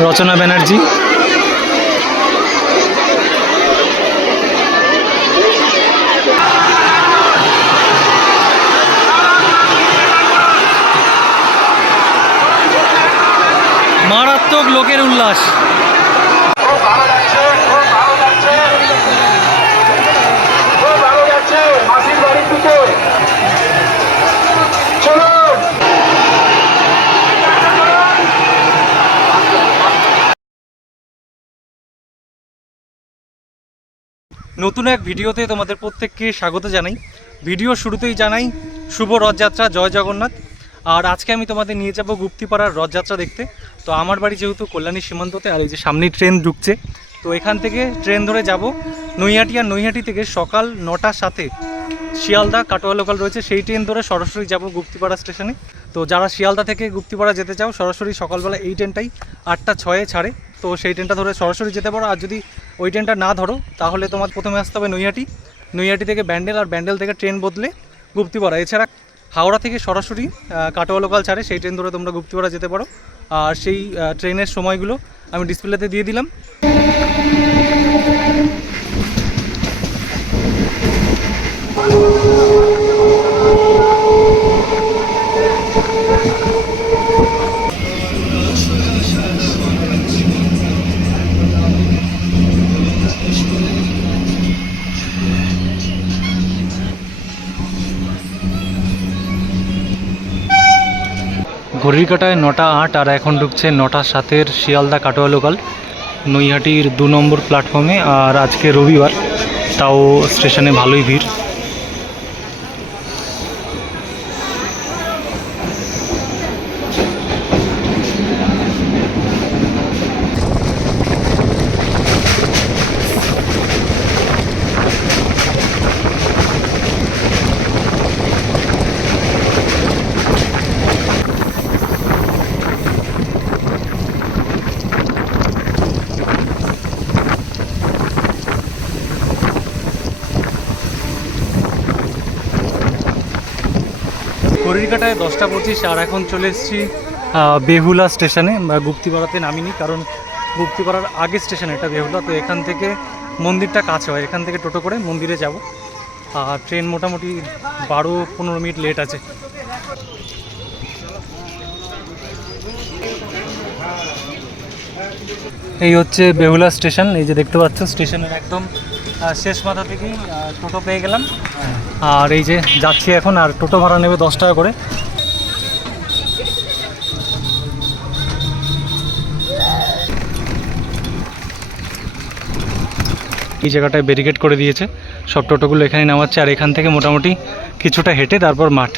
রচনা ব্যানার্জি। মারাত্মক লোকের উল্লাস। নতুন এক ভিডিওতে তোমাদের প্রত্যেককে স্বাগত জানাই। ভিডিও শুরুতেই জানাই, শুভ রথযাত্রা, জয় জগন্নাথ। আর আজকে আমি তোমাদের নিয়ে যাব গুপ্তিপাড়ার রথযাত্রা দেখতে। তো আমার বাড়ি যেহেতু কল্যাণী সীমান্ততে, আর এই যে সামনেই ট্রেন ঢুকছে, তো এখান থেকে ট্রেন ধরে যাব নৈহাটি। আর নৈহাটি থেকে সকাল নটার সাথে শিয়ালদা, কাটোয়া লোকাল রয়েছে, সেই ট্রেন ধরে সরাসরি যাব গুপ্তিপাড়া স্টেশনে। তো যারা শিয়ালদা থেকে গুপ্তিপাড়া যেতে চাও, সরাসরি সকালবেলা এই ট্রেনটাই আটটা ছয়ে ছাড়ে। তো সেই ট্রেনটা ধরে সরাসরি যেতে পারো। আর যদি ওই ট্রেনটা না ধরো, তাহলে তোমার প্রথমে আসতে হবে নৈহাটি। নৈহাটি থেকে ব্যান্ডেল, আর ব্যান্ডেল থেকে ট্রেন বদলে গুপ্তিপাড়া। এছাড়া হাওড়া থেকে সরাসরি কাটোয়া লোকাল ছাড়ে সেই ট্রেন ধরে তোমরা গুপ্তিপাড়া যেতে পারো। আর সেই ট্রেনের সময়গুলো আমি ডিসপ্লেতে দিয়ে দিলাম। ঘড়ির কাটায় নটা আট আর এখন ঢুকছে নটা সাতের শিয়ালদা কাটোয়া লোকাল। নৈহাটির দু নম্বর প্ল্যাটফর্মে আর আজকে রবিবার, তাও স্টেশনে ভালোই ভিড়। ঘড়ির কাটায় দশটা পঁচিশ, আর এখন চলে এসেছি বেহুলা স্টেশনে। গুপ্তিপাড়াতে নামিনি, কারণ গুপ্তিপাড়ার আগে স্টেশন এটা বেহুলা। তো এখান থেকে মন্দিরটা কাছে হয়, এখান থেকে টোটো করে মন্দিরে যাব। আর ট্রেন মোটামুটি বারো পনেরো মিনিট লেট আছে। এই হচ্ছে বেহুলা স্টেশন, এই যে দেখতে পাচ্ছ, স্টেশনের একদম শেষ মাথা থেকেই টোটো পেয়ে গেলাম। আর এই যে যাচ্ছি এখন, আর টোটো ভাড়া নেবে দশ টাকা করে। এই জায়গাটায় ব্যারিকেড করে দিয়েছে। সব টোটোগুলো এখানে নামাচ্ছে, আর এখান থেকে মোটামুটি কিছুটা হেঁটে তারপর মাঠ।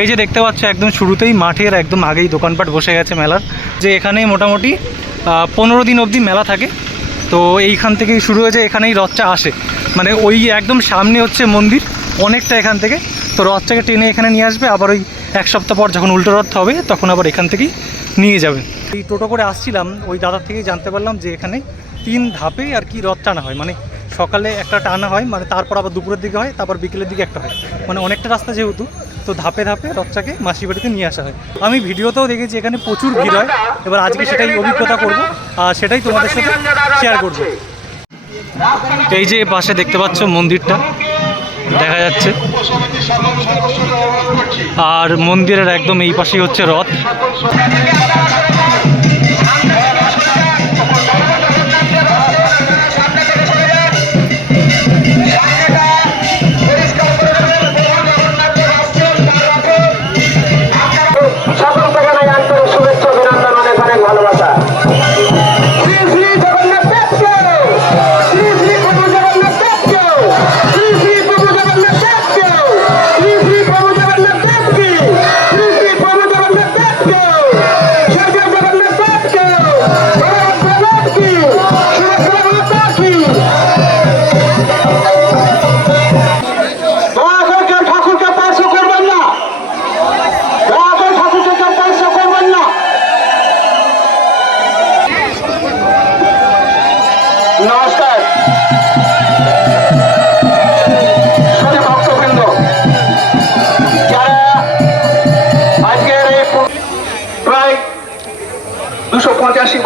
এই যে দেখতে পাচ্ছ, একদম শুরুতেই মাঠের একদম আগেই দোকানপাট বসে গেছে মেলার। যে এখানেই মোটামুটি পনেরো দিন অবধি মেলা থাকে। তো এইখান থেকেই শুরু হয়েছে, এখানেই রথটা আসে। মানে ওই একদম সামনে হচ্ছে মন্দির, অনেকটা এখান থেকে। তো রথটাকে টেনে এখানে নিয়ে আসবে, আবার ওই এক সপ্তাহ পর যখন উল্টো রথ হবে, তখন আবার এখান থেকেই নিয়ে যাবে। এই টোটো করে আসছিলাম, ওই দাদার থেকেই জানতে পারলাম যে এখানে তিন ধাপে আর কি রথ টানা হয়। মানে সকালে একটা টানা হয় মানে তারপর আবার দুপুরের দিকে হয়, তারপর বিকেলের দিকে একটা হয়। মানে অনেকটা রাস্তা যেহেতু তো ধাপে ধাপে রথটাকে মাসির বাড়িতে নিয়ে আসা হয়। আমি ভিডিওতেও দেখেছি, এখানে প্রচুর ভিড় হয়। এবার আজকে সেটাই অভিজ্ঞতা করব, আর সেটাই তোমাদের সাথে শেয়ার করব। এই যে পাশে দেখতে পাচ্ছ মন্দিরটা, দেখা যাচ্ছে। আর মন্দিরের একদম এই পাশেই হচ্ছে রথ।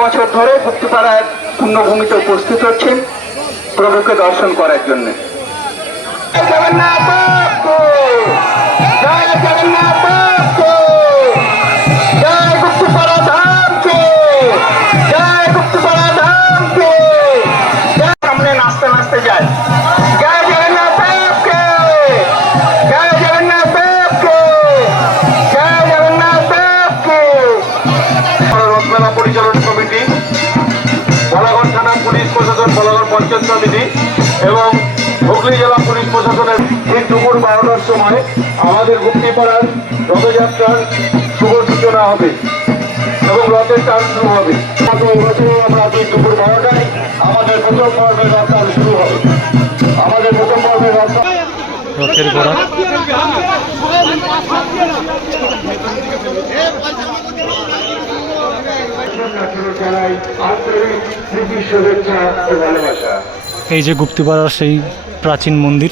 বছর ধরে গুপ্তিপাড়ার পূর্ণভূমিতে উপস্থিত হচ্ছেন প্রভুকে দর্শন করার জন্য। জগন্নাথ জয় জগন্নাথ। প্রশাসনের ঠিক দুপুর বারোটার সময় আমাদের গুপ্তিপাড়ার রথযাত্রার শুভ সূচনা হবে এবং রথের টান শুরু হবে। গত বছর আমরা ঠিক দুপুর বারোটায় আমাদের প্রথম পর্বের রথটান শুরু হবে। আমাদের প্রথম পর্বের রথটান রথের জানাই আন্তরিক শুভেচ্ছা ও ভালোবাসা। এই যে গুপ্তিপাড়ার সেই প্রাচীন মন্দির।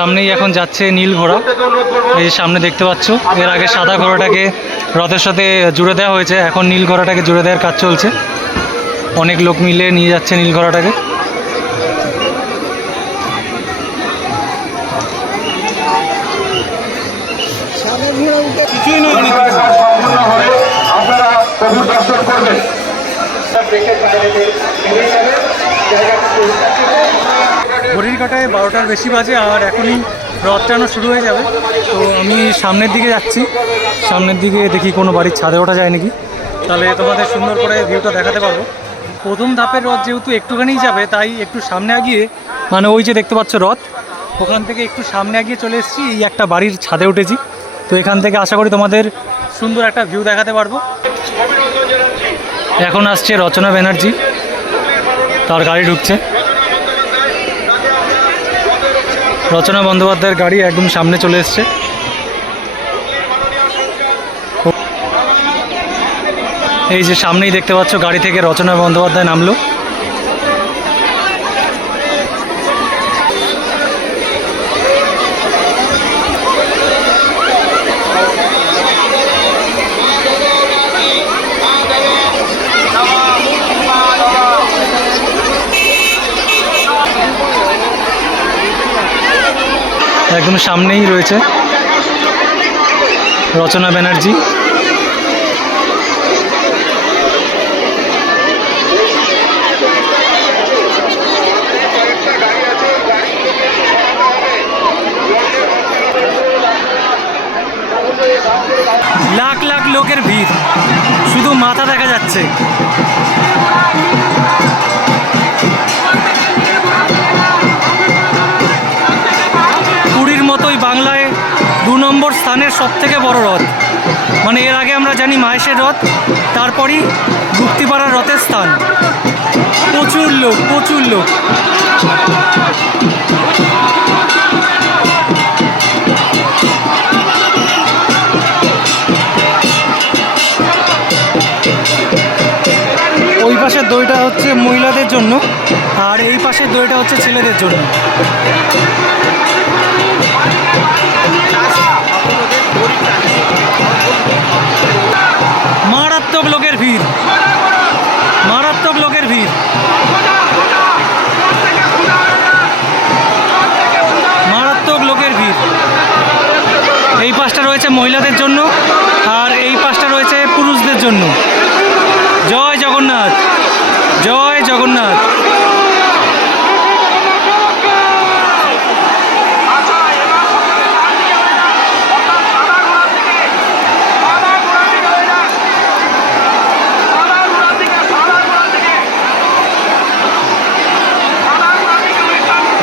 সামনেই এখন যাচ্ছে নীল ঘোড়া। এই যে সামনে দেখতে পাচ্ছ, এর আগে সাদা ঘোড়াটাকে রথের সাথে জুড়ে দেওয়া হয়েছে, এখন নীল ঘোড়াটাকে জুড়ে দেওয়ার কাজ চলছে। অনেক লোক মিলে নিয়ে যাচ্ছে নীল ঘোড়াটাকে। ঘড়ির কাটায় বারোটার বেশি বাজে আর এখনই রথ টানো শুরু হয়ে যাবে। তো আমি সামনের দিকে যাচ্ছি। সামনের দিকে দেখি কোনো বাড়ির ছাদে ওঠা যায় নাকি। তাহলে তোমাদের সুন্দর করে ভিউটা দেখাতে পারব। প্রথম ধাপের রথ যেহেতু একটুখানি যাবে, তাই একটু সামনে আগিয়ে মানে ওই যে দেখতে পাচ্ছ রথ, ওখান থেকে একটু সামনে আগিয়ে চলে এসেছি। এই একটা বাড়ির ছাদে উঠেছি। তো এখান থেকে আশা করি তোমাদের সুন্দর একটা ভিউ দেখাতে পারব। এখন আসছে রচনা ব্যানার্জি। তার গাড়ি ঢুকছে। রচনা বন্দ্যোপাধ্যায়ের গাড়ি একদম সামনে চলে এসছে। এই যে সামনেই দেখতে পাচ্ছ, গাড়ি থেকে রচনা বন্দ্যোপাধ্যায় নামলো। একদম সামনেই রয়েছে। রচনা ব্যানার্জি। লাখ লাখ লোকের ভিড়। শুধু মাথা দেখা যাচ্ছে। স্থানের সব থেকে বড় রথ। মানে এর আগে আমরা জানি মাহেশের রথ, তারপরই গুপ্তিপাড়ার রথের স্থান। প্রচুর লোক প্রচুর লোক। ওই পাশের দইটা হচ্ছে মহিলাদের জন্য, আর এই পাশের দইটা হচ্ছে ছেলেদের জন্য। মারাত্মক লোকের ভিড়। মারাত্মক লোকের ভিড়। মারাত্মক লোকের ভিড়। এই পাশটা রয়েছে মহিলাদের জন্য আর এই পাশটা রয়েছে পুরুষদের জন্য জয় জগন্নাথ জয় জগন্নাথ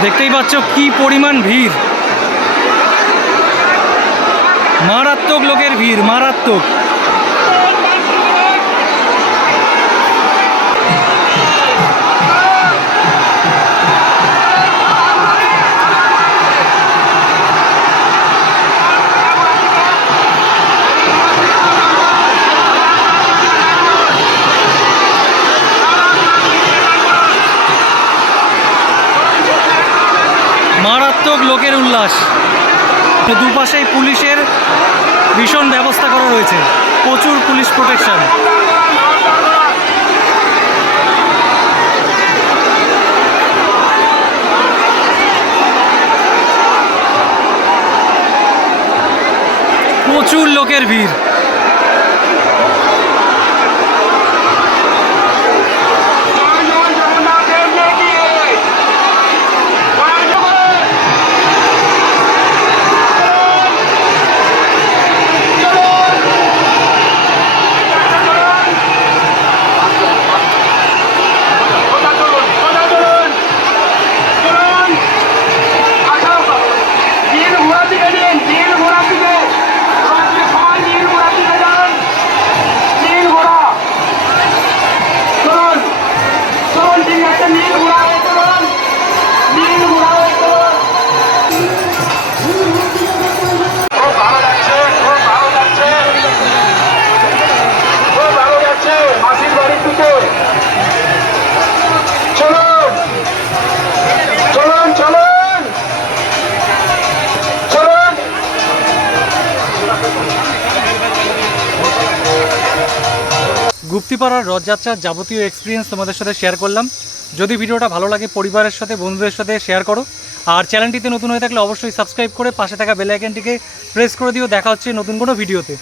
দেখতেই পাচ্ছ কি পরিমাণ ভিড়। মারাত্মক লোকের ভিড় মারাত্মক। লোকের উল্লাস। দুপাশেই পুলিশের ভীষণ ব্যবস্থা করা রয়েছে। প্রচুর পুলিশ প্রোটেকশন। প্রচুর লোকের ভিড়। গুপ্তিপাড়ার রথযাত্রার যাবতীয় এক্সপিরিয়েন্স তোমাদের সাথে শেয়ার করলাম। যদি ভিডিওটা ভালো লাগে পরিবারের সাথে, বন্ধুদের সাথে শেয়ার করো। আর চ্যানেলটিতে নতুন হয়ে থাকলে অবশ্যই সাবস্ক্রাইব করে পাশে থাকা বেল আইকনটিকে প্রেস করে দিও। দেখা হচ্ছে নতুন কোনো ভিডিওতে